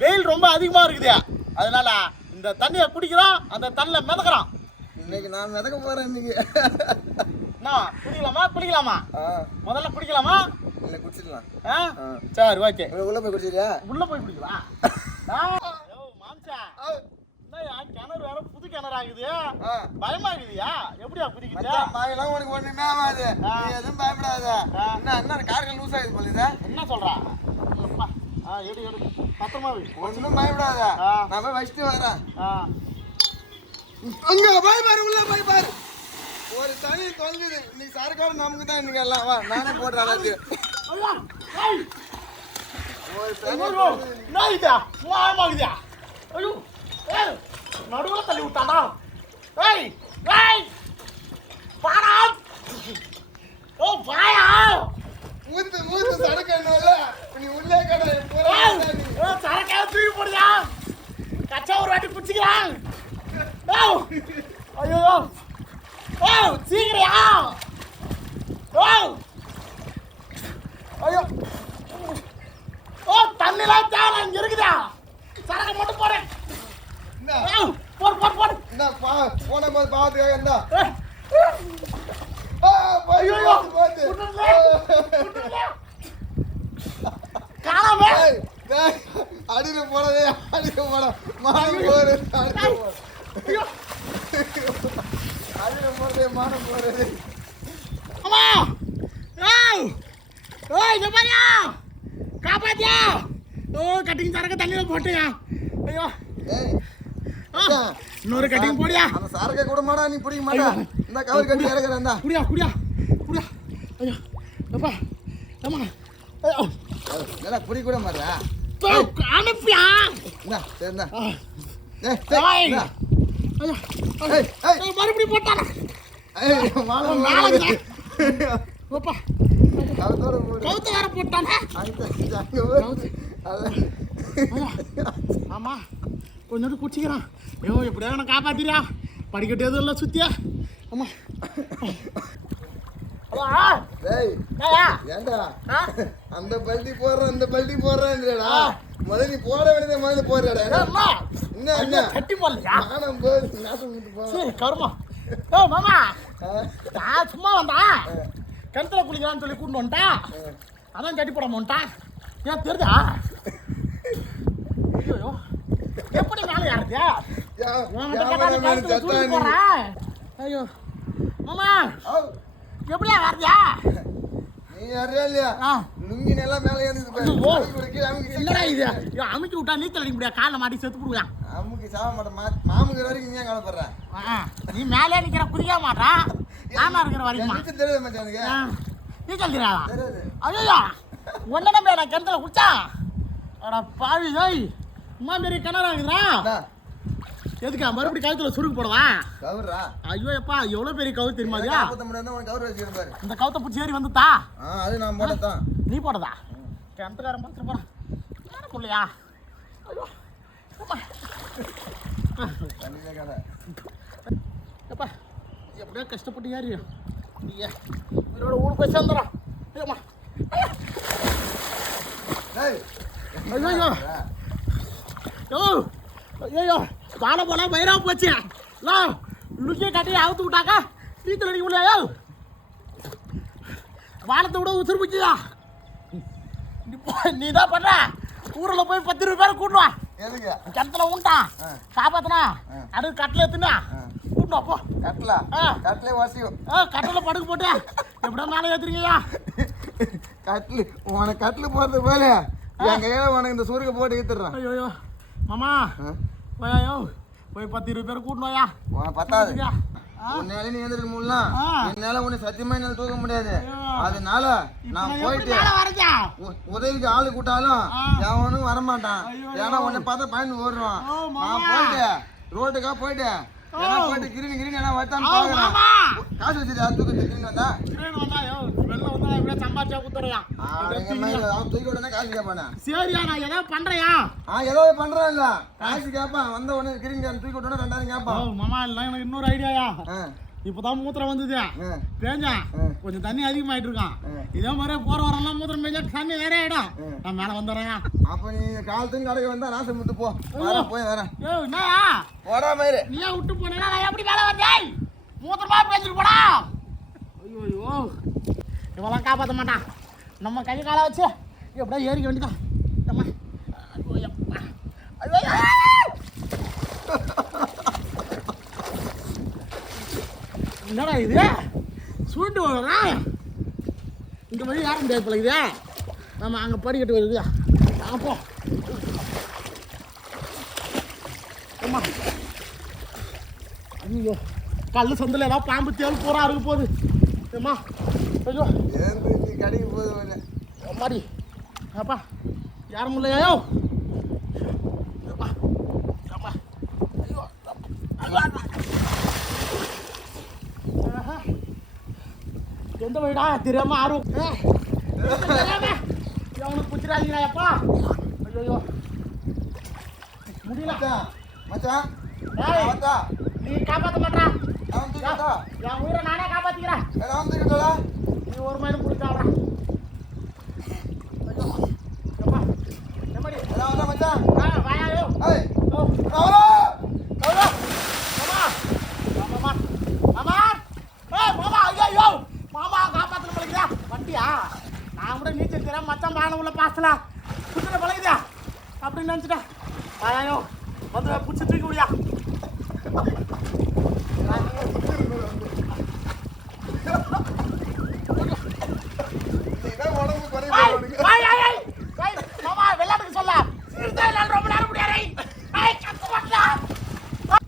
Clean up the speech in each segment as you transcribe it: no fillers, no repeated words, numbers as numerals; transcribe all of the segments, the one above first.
வெயில் ரொம்ப அதிகமா இருக்குது. அதனால இந்த தண்ணியை குடிக்கிறோம், அந்த தண்ணில மிதக்குறோம். இன்னைக்கு நான் மிதக்க போறேன். இன்னைக்கு என்ன குடிக்கலாமா குடிக்கலாமா? முதல்ல குடிக்கலாமா? இல்லை குடிச்சிடலாம். சரி ஓகே. உள்ள போய் குடிச்சியா? உள்ள போய் குடிக்கலாம். மாம்சா கிணறு வேற புது கிணறு ஆகுது, பயமா இருக்குதுயா. எப்படியா குதிக்குது? பயம்லாம் உனக்கு ஒண்ணுமே ஆகாது, நீ எதுவும் பயப்படாத. என்ன கார்கள் லூஸ் ஆகுது போல. என்ன சொல்றா? எடு எடு பத்திரமா ஒன்றும் பயப்படாத. நான் போய் வச்சுட்டு வரேன். அங்க போய் பாரு, உள்ள போய் பாரு. ஒரு தனி தொங்குது. நீ சரக்காடு நமக்கு தான் இன்னைக்கு எல்லாம். வா நானே போடுறேன் அளவுக்கு. நடுவுல தள்ளி விட்டானா? மூத்து மூத்து சரக்கு நீ உள்ளே கடை சரக்காக தூக்கி போடுதா? கச்சா ஒரு வாட்டி பிடிச்சிக்கிறான். ஐயோ சீக்கிரியா? ஐயோ தண்ணிலாம் தேவை இங்க இருக்குதா? சரக்கு மட்டும் போறேன். போடு போடு போடு. போன போது பாத்துக்க. என்ன அடியில போனதே அடிக்க போன மானம் போறது. அடியில போறதே மானம் போறது. அம்மா காப்பாத்தியா? கட்டிங் சரக்கு தண்ணியில போட்டியா? ஐயோ இன்னொரு கட்டிங் போடியா? அந்த சரக்கை கூட மாடா நீ பிடிக்க மாட்டா. இந்த கவர் கட்டி இறக்குறேன். குடியா குடியா குடியா. ஐயோ அப்பா அம்மா நல்லா குடி கூட மாட்டா. அனுப்பியா? சரிண்ணா. மறுபடியும் போட்டானா? கவுத்த வேற போட்டானா? ஆமா கொஞ்சம் குடிச்சிக்கிறான். ஐயோ எப்படியா நான் காப்பாத்திரியா? படிக்கட்டு எதுவும் இல்லை சுத்தியா? ஆமா ஏண்டா அந்த பல்டி போடுறேன் இந்த பல்டி போடுறேன். முதல்ல நீ போட வேண்டியதை முதல்ல போடுறா. என்ன என்ன கட்டி போடலையா? நானும் போது நாசம் சரி கருமா. மாமா நான் சும்மா வந்தா கிணத்துல குளிக்கலான்னு சொல்லி கூட்டு வந்துட்டா. அதான் கட்டி போட மாட்டான். ஏன் தெரியுதா? ஐயோ எப்படி மேலே யாருக்கியா? ஐயோ மாமா எப்படியா வரதியா? நீ யாரையா இல்லையா? லுங்கி நல்லா மேலே என்னடா இது? அமுக்கி விட்டா நீச்சல் அடிக்க முடியாது, காலில் மாட்டி செத்து போடுவான். அமுக்கி சாக மாட்டேன். மாமுக்கிற வரைக்கும் நீ ஏன் கவலைப்படுற? நீ மேலே நிற்கிற குதிக்க மாட்டான், நானா இருக்கிற வரைக்கும் நீச்சல் தெரியாது மச்சானுக்கு. நீச்சல் தெரியாதா? ஐயோ ஒன்ன நம்ப நான் கிணத்துல குடிச்சா? அடா பாவி ஓய், உமா மாரி கிணறா இருக்குதுடா. எதுக்கா மறுபடியும் கவுத்துல சுருக்கு போடவா? கவுரா? ஐயோ எப்பா எவ்வளவு பெரிய கவுத்து தெரியுமா? கவுர் வச்சுக்கிறேன் பாரு. இந்த கவுத்தை பிடிச்சி ஏறி வந்துட்டா? அது நான் போட்டதான். நீ போட்டதா? கிணத்துக்காரன் பார்த்துட்டு போறான். என்ன பிள்ளையா? ஐயோ எப்பா எப்படியோ கஷ்டப்பட்டு ஏறி இவரோட ஊருக்கு போய் சேர்ந்துடும். ஐயோ ஐயோ வாழை போல வயிறா போச்சு. லுக்கியை கட்டி அவுத்து விட்டாக்கா நீச்சல் அடிக்க முடியா? வானத்தை விட உசுறு போச்சியா? நீ தான் பண்ற. ஊரில் போய் 10 ரூபாய் கூட்டுவா. கிணத்துல உண்டான் காப்பாத்தினா அது கட்டில எடுத்துனா கூட்டுவா போ. கட்டல கட்டிலே வாசியும். கட்டில படுக்க போட்டு எப்படியா மேலே ஏத்துறீங்கய்யா? கட்டில் உனக்கு கட்டில் போறது போல என் கையில உனக்கு இந்த சூரிய போட்டு ஏத்துறான். ஐயோ மாமா ஐயோ போய் 10 ரூபாய் கூட்டணும்யா. பத்தாது உன்னால நீ எழுந்திருக்க முடியலாம். என்னால உன்னை சத்தியமா என்னால தூக்க முடியாது. அதனால நான் போயிட்டு உதவிக்கு ஆளு கூட்டாலும் எவனும் வரமாட்டான். ஏன்னா உன்னை பார்த்தா பயந்து ஓடுவான். நான் போயிட்டு ரோட்டுக்கா போயிட்டு போயிட்டு கிரீன் எல்லாம் வச்சான்னு பாக்குறேன். காசு வச்சுட்டு தூக்கி கிரீன் வந்தா சம்பாதிச்சா குத்துறையா? தூக்கி உடனே காசு கேட்பானே. சரியா நான் ஏதாவது பண்றையா? ஏதோ பண்றேன் இல்ல காசு கேட்பான். வந்த உடனே கிரீன் தூக்கி விட்டோட 2000 கேட்பான். மாமா இல்ல எனக்கு இன்னொரு ஐடியாயா. இப்பதான் மூத்திரம் வந்தது பேஞ்சா கொஞ்சம் தண்ணி அதிகமாயிட்டு இருக்கான் இதே மாதிரி போற வரலாம் மூத்திரம் பேஞ்சா தண்ணி வேற ஆயிடும் நான் மேல வந்துடுறேன் அப்ப நீ காலத்துக்கு கடைக்கு வந்தா நாசம் விட்டு போ போய் வரேன் என்ன போடா மாதிரி நீ விட்டு போனா நான் எப்படி மேல வந்தேன் மூத்திரமா பேஞ்சிட்டு போடா ஐயோ ஐயோ இவெல்லாம் காப்பாற்ற மாட்டான் நம்ம கை காலை வச்சு எப்படியா ஏறிக்க வேண்டியதான் நம்ம என்னடா இது சூண்டு வரா இந்த வழி யாரும் முடியாது போல இது நம்ம அங்கே படிக்கட்டு வருது அப்போ அம்மா ஐயோ கல் சந்தில் ஏதாவது பாம்பு தேல் பூரா இருக்க போகுது ஏம்மா ஐயோ நீ கடைக்கு போகுது அம்மாடி அப்பா யாரும் இல்லையோ எந்த வழிடா தெரியாம ஆர்வம் அவனுக்கு பிடிச்சிடாதீங்களா அப்பா ஐயோ முடியல மச்சான் நீ காப்பாற்ற மாட்டா என் உயிரை நானே காப்பாத்திக்கிறேன் நீ ஒரு மணி பிடிச்சாடுறா வாயாயோ மாமா காப்பாத்துல பழகுதா வண்டியா நான் கூட நீச்சல் தெரியாம மச்சான் பானை உள்ள பாசலா குதிரை பழகுதா அப்படின்னு நினைச்சிட்டேன் வாயாயோ வந்து பிடிச்சி தூக்கி முடியா மாமா வெள்ளாட்டுக்கு சொல்ல ரொம்ப நேரம் முடியாது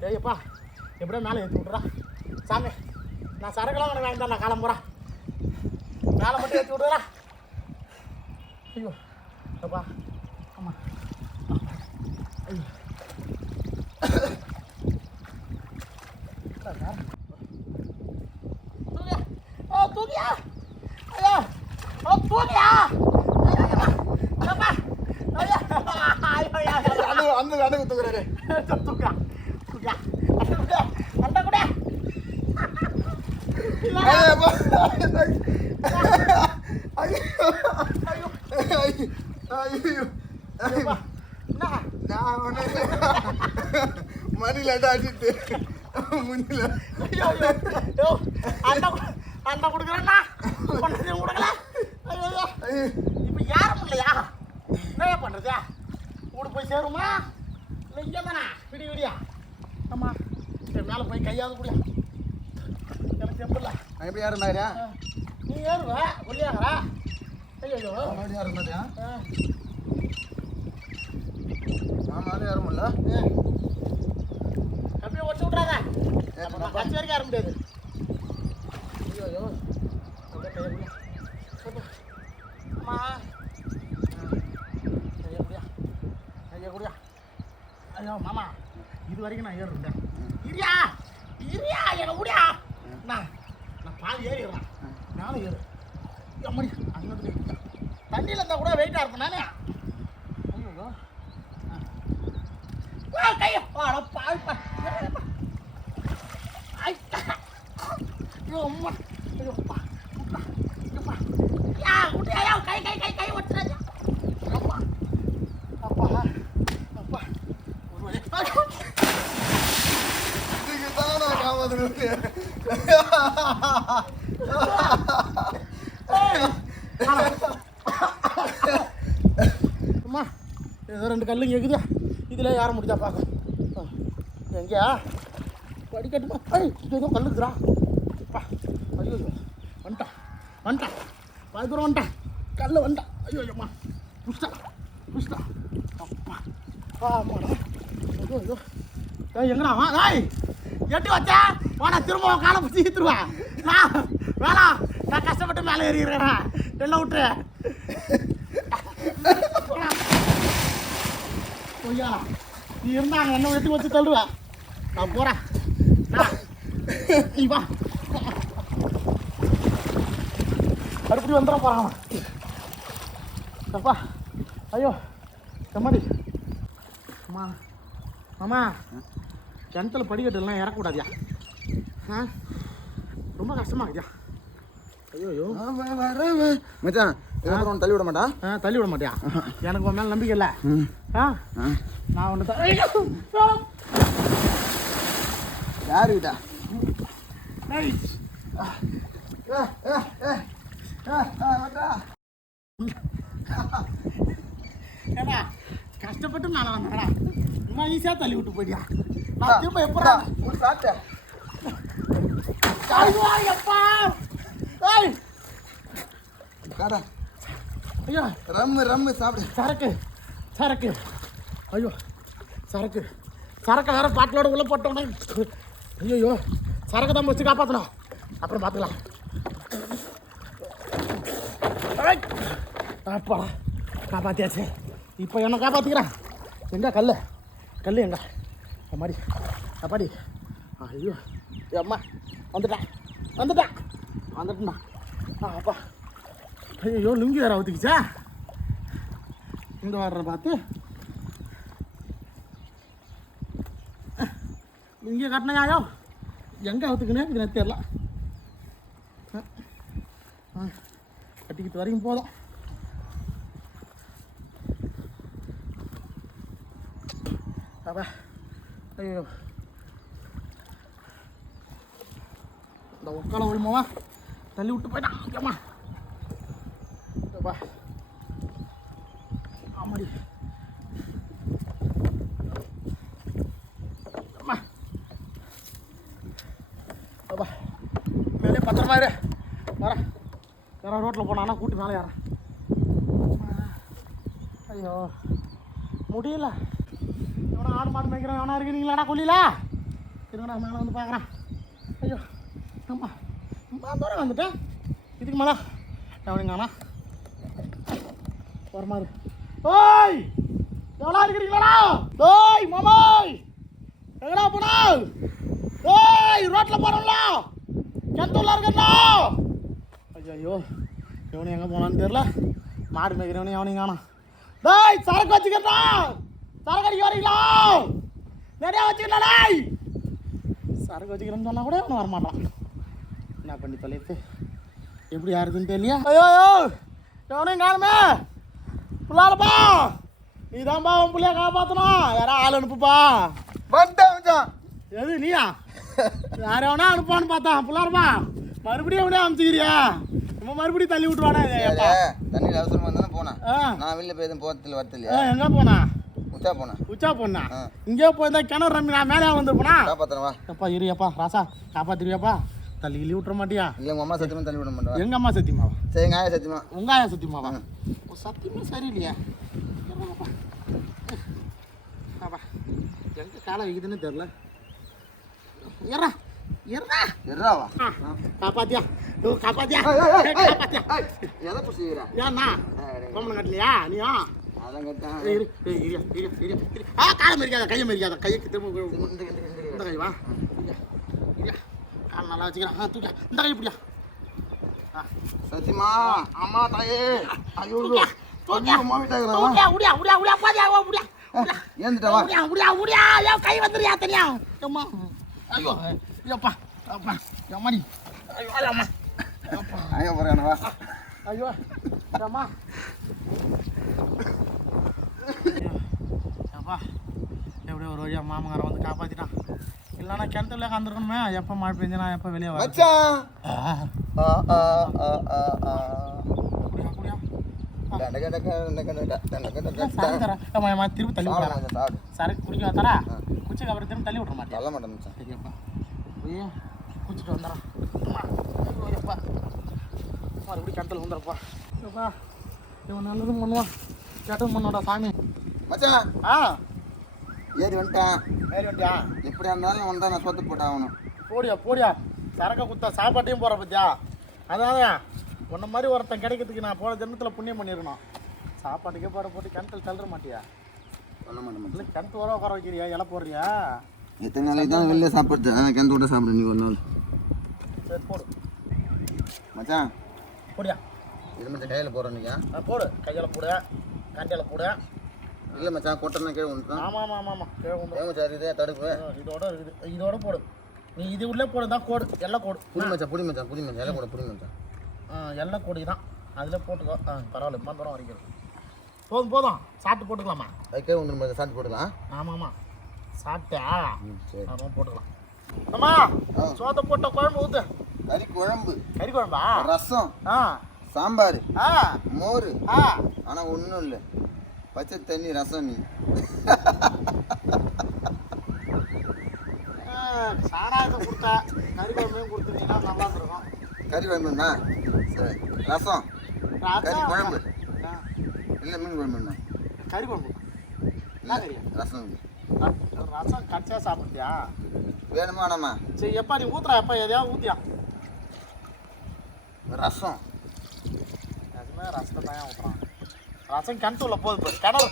ஏய்ப்பா எப்படியோ மேலே ஏற்றி விட்றா சாமி நான் சரக்குலாம் உனக்கு வாங்கிட்டேன் நான் காலம் போகிறேன் மேலே மட்டும் ஏற்றி விட்றா ஐயோ அப்பா ஆமாம் ஐயோ தூக்கியா ஐயோ தூக்கியா அந்த கணக்கு தூக்குறாரு தூக்கா தூக்கா அந்த கூட மணில அடிச்சுட்டு முன்னில அண்ணா கொடுக்குறேன்னா கொடுக்கல இப்ப யாரும் இல்லையா என்ன பண்றது வீடு போய் சேருமா இல்லை இங்கே தானே விடிய விடியா ஆமா மேலே போய் கையாவது முடியா எனக்கு செம்பில்ல எப்படி யாரும் இருந்தாயா நீ ஏறுவ ஒல்லியாகிறா ஐயோ யாரும் இருந்தாயா மாமாலும் யாரும் இல்லை அப்படியே ஒட்டி விட்றாங்க கட்சி வரைக்கும் ஏற முடியாது ஐயோ ஐயோ அம்மா ஐயா குடியா ஐயா குடியா ஐயோ மாமா இது வரைக்கும் நான் ஏறுறேன் இரியா இரியா என்ன முடியா நான் பால் ஏறிடுறேன் நானும் ஏறு அம்மடி அங்கே தண்ணியில் இருந்தால் கூட வெயிட்டாக இருப்பேன் நானே ஐயோ கையை பால் ஐயோ அம்மா ஐயோ கை கை கை கை ஒட்டுறாங்க அப்பா அப்பா அப்பா ஒரு வழி இதுக்கு தான் நான் காப்பாற்று அம்மா ஏதோ ரெண்டு கல்லுங்க கேக்குதா இதில் யாரை முடிச்சா பார்க்க எங்கேயா படிக்கட்டுமா ஏதோ கல்லுக்குறா அப்பா ஐயோ வந்துட்டான் வந்துட்டான் பாதி தூரம் வந்துட்டான் கல் வந்துட்டான் ஐயோ அம்மா புஷ்டா அப்பா ஆமாடா ஐயோ ஐயோ எங்கடா வா தாய் எட்டி வச்சா வாடா திரும்ப காலை பிடிச்சி ஈத்துருவேன் நான் வேணா நான் கஷ்டப்பட்டு மேலே ஏறிடுறேன் எல்லாம் விட்டுரு ஐயா நீ இருந்தாங்க என்ன எட்டி வச்சு தள்ளுவேன் நான் போகிறேன் நீ வா மறுபடியும் வந்துட போகிறான் அப்பா ஐயோ செம்மாடி அம்மா மாமா கிணத்துல படிக்கட்டுலாம் இறக்கக்கூடாதியா ஆ ரொம்ப கஷ்டமா இருக்குதா? ஐயோ மச்சான் இதுக்கப்புறம் தள்ளி விட மாட்டான். தள்ளி விட மாட்டியா? எனக்கு உன் மேலே நம்பிக்கை இல்லை. நான் ஒன்று யாருக்கிட்டா ஏடா கஷ்டப்பட்டு மேலே வந்தேடா. இன்னும் ஈஸியாக தள்ளி விட்டு போயிட்டியா? நான் திரும்ப எப்படா சாப்பிட்டேன் எப்பா? ஐயோ ரம்மு சாப்பிடு. சரக்கு ஐயோ சரக்கு வேற பாட்டிலோட உள்ள போட்டோன்னே ஐயோ சரக்கு தான் வச்சு காப்பாற்றணும். அப்புறம் பார்த்துக்கலாம். அப்பாடா காப்பாற்றியாச்சு. இப்போ என்ன காப்பாற்றிக்கிறேன். எங்கே கல் எங்க அப்பாடி? ஐயோ அம்மா வந்துட்டேன்டா. அப்பா ஐயோ லுங்கி வேற ஊற்றிக்கிச்சா? இங்கே வர்ற பார்த்து லுங்கியை கட்டினையாயோ எங்கே அவுத்துக்குன்னு எனக்கு தெரியல. கட்டிக்கிட்டு வரைக்கும் போதும். அப்பா ஐயோ இந்த உட்கால ஒழுமாவா தள்ளி விட்டு போயிட்டான். ஓகேம்மா அப்பா ஆமாடி அம்மா அப்பா மேலே பத்திரமா இரு. வரேன் யாரா ரோட்டில் போனான்னா கூட்டு மேலே யாரா? ஐயோ முடியல. எவனா ஆடு மாடு மேய்க்கிறேன் எவனா இருக்கிறீங்களாடா கொல்லியில? இருங்கடா மேலே வந்து பார்க்குறேன். ஐயோ அம்மா தூரம் வந்துட்டேன். இதுக்கு மேலே எவனுங்கண்ணா வர மாதிரி. ஓய் எவ்வளோ இருக்கிறீங்களா? ஓய் மாமாய் எங்கடா போனா? ஓய் ரோட்டில் போகிறோம்ல கிணத்துல இருக்கா? ஐயோ எவனு எங்கே போனான்னு தெரியல. மாடு மேய்க்கிறவனு எவனையும் காணோம். டேய் சரக்கு வச்சுக்கிறா. சரக்கு அடிக்க வரீங்களா? நிறையா வச்சுக்கலாம். டேய் சரக்கு வச்சுக்கிறேன்னு சொன்னால் கூட அவனு வரமாட்டான். என்ன பண்ணி தொலைத்து எப்படி யாருக்குன்னு தெரியலையா? ஐயோ எவனையும் காணுமே. புள்ளாலப்பா நீ தான்ப்பா உன் பிள்ளைய காப்பாற்றணும். யாரா ஆள் அனுப்புப்பா. வந்துட்டான். எது நீயா? யார் எவனா அனுப்பான்னு பார்த்தான். புள்ளாலப்பா மறுபடியும் எவனே அனுப்பிச்சிக்கிறியா? நம்ம மறுபடியும் தள்ளி விட்டுவானே. தண்ணியில் அவசரமா இருந்தாலும் போனா. நான் வெளில போய் எதுவும் போகிறதுல வரது இல்லையா? எங்கே போனா? உச்சா போனா இங்கே போயிருந்தா கிணறு ரம்மி நான் மேலே வந்துருப்பா. காப்பாத்துறவா எப்பா இருப்பா ராசா காப்பாத்திருவியாப்பா? தள்ளி கிள்ளி விட்டுற மாட்டியா? இல்லை உங்கள் அம்மா சத்தியமாக தள்ளி விட மாட்டேன். எங்கள் அம்மா சத்தியமாவா? சரி எங்கள் ஆயா சத்தியமா. உங்கள் ஆயா சத்தியமாவா? சத்தியமா சரியில்லையா? எங்கே காலை வைக்குதுன்னு தெரில. எறாவா காப்பாத்தியா? எதை பிடிச்சிக்கிறா? ஏன்னா பொம்மனை கட்டலையா நீயா? அதான் கேட்டேன். காலை மறிக்காத கையை திரும்ப இந்த கை வா. காலை நல்லா வச்சுக்கிறேன். தூக்க இந்த கை இப்படியா? சத்தியமா அம்மா தாயே ஐயோ கை வந்துருயா தனியா. அம்மா ஐயோ ஐயோப்பா அப்பா அம்மாடி ஐயோ அம்மா ஐயோ போறேனவா ஐயோ அம்மா அப்பா எப்படியோ ஒரு வழியா மாமங்கார வந்து காப்பாத்திட்டான். இல்லைன்னா கிணத்துல கந்துருக்கணுமே. எப்போ மழை பெஞ்சனா எப்போ வெளியே வர திரும்ப தள்ளி விட்றா. சரக்கு குடிக்க தரா குச்சிக்கு அப்புறம் திரும்ப தள்ளி விட்ற மாட்டேன். சரியாப்பா போய் குச்சிட்டு வந்துடுறான். எப்பா மறுபடியும் கிணத்துல வந்துடுறப்பா. எப்பா இவன் நல்லதும் பண்ணுவான் கெட்டதும் பண்ணுவாடா சாமி. மச்சான் ஏறி வந்துட்டான். வண்டியா எப்படியா இருந்தாலும் வந்தா நான் சொத்து போட்டு ஆகணும். போடியா சரக்க குத்தா சாப்பாட்டையும் போகிற பத்தியா? அதான் உன்ன மாதிரி ஒருத்தன் கிடைக்கிறதுக்கு நான் போன ஜென்மத்தில் புண்ணியம் பண்ணியிருக்கணும். சாப்பாட்டுக்கே போட்டு கிணத்துல தள்ளுற மாட்டியா? சொல்ல மாட்டேன். இல்லை கிணத்து வர உட்கார வைக்கிறியா? இலை போடுறியா? எத்தனை நாளைக்கு தான் வெளில சாப்பிடுது. கிணத்து விட சாப்பிடு நீ ஒரு நாள். சரி போடு மச்சான். போடியா இது மட்டும் கையில் போடுறேன் நீங்கள்? போடு கையில் போடு கண்டியில் போடு. இல்லை மச்சான் கொட்டனா கீழே வந்துட்டான். ஆமாம் கீழே வந்து மச்சான் இதே தடுப்பு இதோட போடு. நீ இது உள்ளே போடு தான் கோடு எல்லாம் கோடு புடி மச்சான் எல்லாம் கூட புடி மச்சான். எல்லாம் கோடி தான் அதில் போட்டுக்கோ. பரவாயில்ல இம்மா தூரம் வரைக்கும் போதும் சாப்பிட்டு போட்டுக்கலாமா? அதுக்கே ஒன்று சாப்பிட்டு போட்டுக்கலாம். ஆமாம்மா சாப்பிட்டா சரி ஆமாம் போட்டுக்கலாம். அம்மா சோத்தை போட்ட குழம்பு ஊற்று. கறி குழம்பா? ரசம், சாம்பார், மோர். ஆனால் ஒன்றும் இல்லை, பச்சை தண்ணி ரசம். நீ சாராயத்தை கொடுத்தா கறி குழம்பையும் கொடுத்துட்டீங்கன்னா நல்லா இருக்கும். கறி குழம்புண்ணா? சரி. ரசம், கறி குழம்பு இல்லை மீன் குழம்புண்ணா? கறி குழம்பு என்ன கறியா? ரசம். ரசம் கடிச்சா சாப்பிட்டியா? வேணுமா வேணாமா? சரி எப்பா நீ ஊத்துறா, எப்பா எதையாவது ஊத்தியா? ரசம் அதுமே ரசத்தை தான் ஊத்துறான். ரசம் கிணத்துல போகுது கிணறு.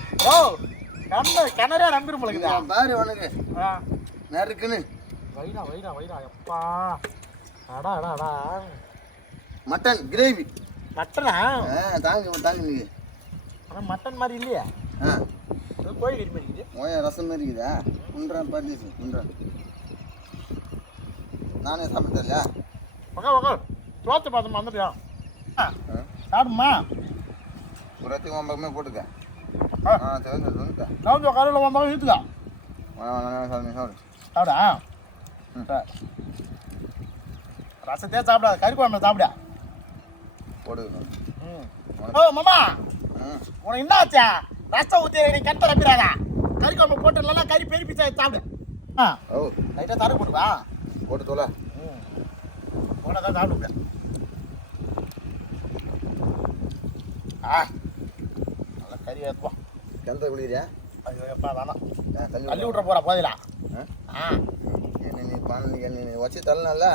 கிணறே நம்பிடும் போலக்குதா பாரு உனக்கு நறுக்குன்னு. வைரா எப்பா. அடா மட்டன் கிரேவி. மட்டனா? தாங்க நீ. ஆனால் மட்டன் மாதிரி இல்லையா? கோழி கறி மாதிரி இருக்குது. ஓயா ரசம் மாதிரி இருக்குதா? குன்றான் பாரு குன்றான். நானே சாப்பிட்டேன்லையா? உக்கா சோத்து பார்த்து வந்துட்டியா? சாப்பிடுமா? புறத்தி ஒம்பமே போட்டுக்க. நான் கரையில் வந்தாலும் ஈத்துக்கா. சாப்பிடா ரசத்தையே சாப்பிடாத, கறி குழம்பு சாப்பிட போட்டுக்கணும். மாமா உனக்கு என்ன ஆச்சா? ரசம் ஊற்றி நீ கட்ட நம்பிடாதா? கறி குழம்பு போட்டு இல்லைன்னா கறி பெரிய பீஸா சாப்பிடு. லைட்டாக தர போடுவா போட்டு தோல போனால் தான் சாப்பிடுங்க. நல்லா கறி ஏற்றுவோம். கிணத்த குளிக்கிறியா? ஐயோ எப்பா வேணாம், தள்ளி விட்ற போகிறா போதிலா. என்ன நீ நீ வச்சு தரலாம்ல?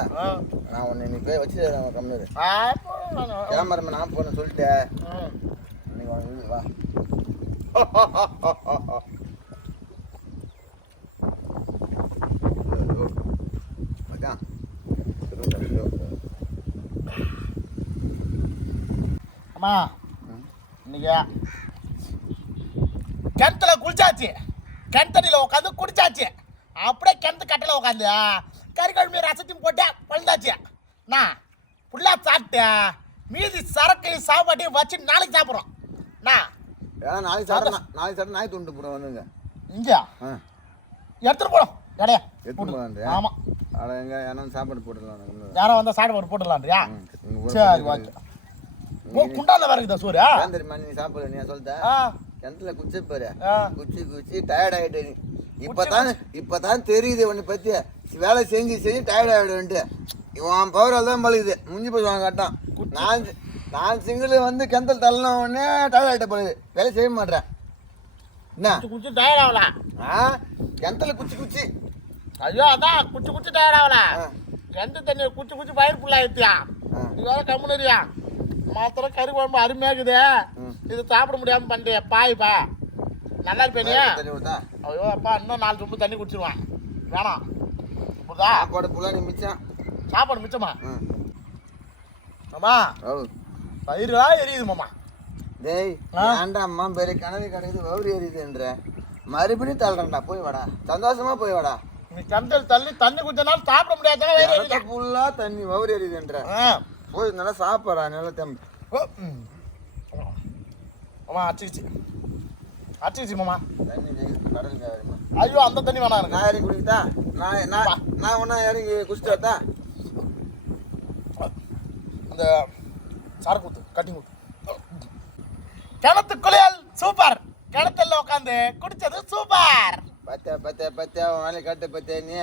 நான் உன்னை நீ போய் வச்சு கம்மிரு. கேமரா நான் போன சொல்லிட்டேன். அன்னைக்கு உனக்கு வா. அம்மா இன்னைக்கு கிணத்துல குளிச்சாச்சு, கிணத்தடியில் உட்காந்து குடிச்சாச்சு, அப்படியே கிணத்து கட்டில உட்காந்து கறி குழம்பு ரசத்தையும் போட்டு பழுந்தாச்சு. நான் ஃபுல்லாக சாப்பிட்டு மீதி சரக்கையும் சாப்பாட்டையும் வச்சு நாளைக்கு சாப்பிட்றோம். நான் நாளைக்கு சாப்பிட்டா நாய் துண்டு போட வந்துங்க. இங்கே எடுத்துகிட்டு போடும் இடையா எடுத்து போடான். ஆமாம் அட எங்க யாரும் சாப்பாடு போட்டுடலாம். யாரும் வந்தால் சாப்பாடு போட்டுடலான்றியா? சரி ஓகே. குண்டால வேற இருக்குதா சோறு? தெரியுமா நீ சாப்பிட நீ சொல்லிட்ட கிணத்துல குச்சி பாரு. குச்சி டயர்ட் ஆகிட்டு. இப்பதான் தெரியுது உன்னை பத்தி. வேலை செஞ்சு டயர்ட் ஆகிடுன்ட்டு இவன் பவர் தான் பழகுது. முடிஞ்சு போய் வாங்க கட்டான். நான் சிங்கிள் வந்து கிணத்துல தள்ளன உடனே டயர்ட் ஆகிட்ட பழகுது. வேலை செய்ய மாட்டேன். என்ன குச்சி டயர்ட் ஆகல? கிணத்துல குச்சி ஐயோ அதான் குச்சி டயர்ட் ஆகல. கிணத்து தண்ணி குச்சி பயிர் ஃபுல்லாகிடுத்தியா? இது வேற கம்முனரியா? மாத்திரம் கறி குழம்பு அருமையாக்குது. இது சாப்பிட முடியாமல் பண்ணுறியா பாய்ப்பா? நல்லா இருப்பேனே. ஐயோ அப்பா இன்னும் 4 சொம்பு தண்ணி குடிச்சிருவான். வேணாம் புரியுதா? சாப்பாடு ஃபுல்லாக நீ மிச்சம். சாப்பாடு மிச்சமா? மாமா பயிரா எரியுது மாமா. டேய் வேண்டாம்மா, பெரிய கனவு கிடைக்குது, வவுறு எரியுதுன்ற மறுபடியும் தள்ளுறேன்டா. போய் வாடா, சந்தோஷமா போய் வாடா. நீ கிணத்துல தண்ணி குடிச்சனாலும் சாப்பிட முடியாது. ஃபுல்லாக தண்ணி வவுறு எரியுதுன்ற. போய் நல்லா சாப்பிட்றா, நல்லா தம்பி. மாமா அடிச்சிச்சு மாமா. தண்ணி கடலுங்க. ஐயோ அந்த தண்ணி வேணாம் எனக்கு. நான் இறங்கி குடிக்கிட்டா? நான் ஒன்றா இறங்கி குடிச்சிட்டு வரட்டா? அந்த சரக்கு ஊத்து, கட்டிங் ஊத்து. கிணத்து குளியல் சூப்பர். கிணத்துல உட்காந்து குடிச்சது சூப்பர். பத்தியா வேலையை கட்டு பத்தியா நீ?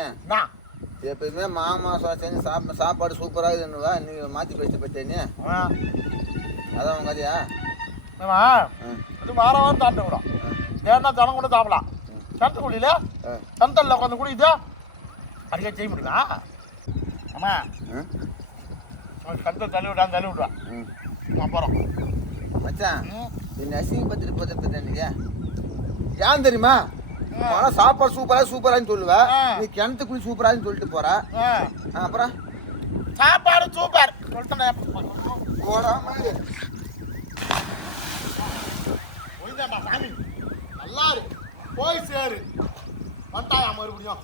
எப்பயுமே மாமா செஞ்சு சாப்பாடு சூப்பராக இதுன்னுவா. நீங்கள் மாற்றி பேசிட்டு பத்தியா நீ? அதான் உங்க கதையா? இது வாரம் தாண்ட கூட ஏன்னா ஜனம் கூட சாப்பிடலாம். கிணத்து குழியில கிணத்துல உட்காந்து குடிக்குது அடிக்க செய்ய முடியுமா? ஆமா கிணத்துல தள்ளி விடுவான். அப்புறம் மச்சான் என்ன அசிங்கப்பத்திட்டு போதிருப்பேன் நீங்க. ஏன் தெரியுமா? ஆனால் சாப்பாடு சூப்பரான்னு சொல்லுவேன். நீ கிணத்து குழி சூப்பரான்னு சொல்லிட்டு போற. அப்புறம் சாப்பாடு சூப்பர் சொல்லிட்டேன். சாமி நல்லா இருக்கு. போய் சேரு வந்துட்டாயா மறுபடியும்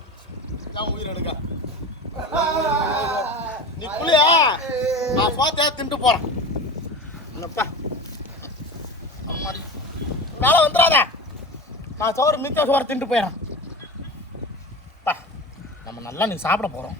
என் உயிர் எடுக்க. நீ புளியா நான் சோத்தையா தின்ட்டு போறேன் என்னப்பா அம்மாடி மேலே வந்துடாத நான் சோறு மித்த சோறு தின்ட்டு போயிடறேன் நம்ம நல்லா நீ சாப்பிட போகிறோம்